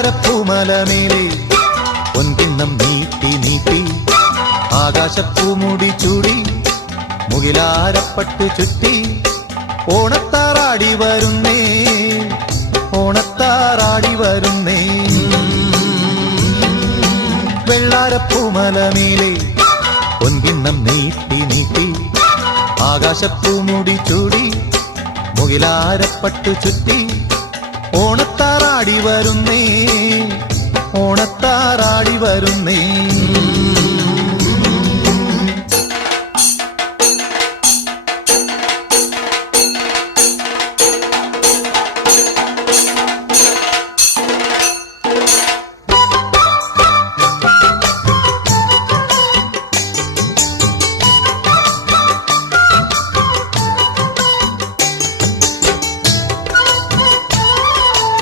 വെള്ളാരപ്പൂമലമേലെ പൊൻകിണ്ണം നീട്ടി നീട്ടി ആകാശപ്പൂമുടി ചൂടി മുകിലാരപ്പട്ടു ചുറ്റി ഓണത്താറാടി വരുന്നേ ഓണത്താറാടി വരുന്നേ വെള്ളാരപ്പൂമലമേലെ പൊൻകിണ്ണം നീട്ടി നീട്ടി ആകാശപ്പൂമുടി ചൂടി മുകിലാരപ്പട്ടു ചുറ്റി ഓണത്താറാടി വരുന്നേ ഓണത്താറാടി വരുന്നേ